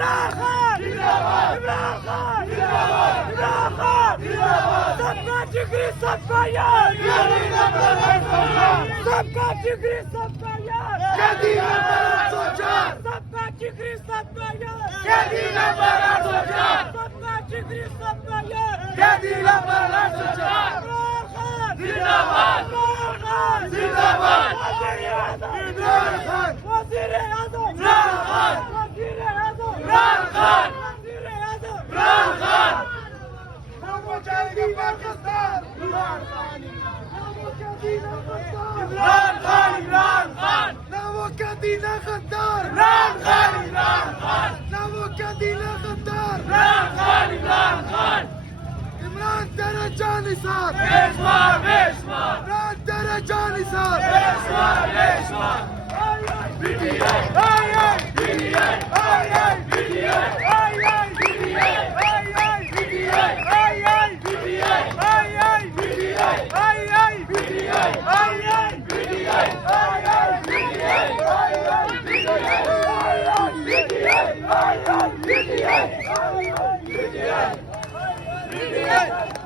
इमरान खान जिंदाबाद, इमरान खान जिंदाबाद, इमरान खान जिंदाबाद, सबका जिगरी सबका यार, सबका जिगरी सबका यार, सबका जिगरी सबका यार, सबका जिगरी सबका यार, इमरान खान जिंदाबाद, इमरान खान जिंदाबाद, इमरान खान वज़ीर आज़म, इमरान खान वज़ीर आज़म, इमरान खान वज़ीर आज़म, इमरान खान ना मुजाहिदी पाकिस्तान, इमरान खान ना मुजाहिदी पाकिस्तान, इमरान खान, इमरान खान ना मुजाहिदी गद्दार, इमरान खान, इमरान खान ना मुजाहिदी गद्दार, इमरान खान, इमरान खान इमरान तेरे जानिसार, बेशुमार बेशुमार, इमरान तेरे जानिसार, बेशुमार बेशुमार, पीटीआई आई आई पीटीआई आई आई पीटीआई आई आई पीटीआई आई आई पीटीआई आई आई पीटीआई आई आई पीटीआई आई आई पीटीआई आई आई पीटीआई आई आई पीटीआई आई आई पीटीआई आई आई पीटीआई आई आई पीटीआई आई आई पीटीआई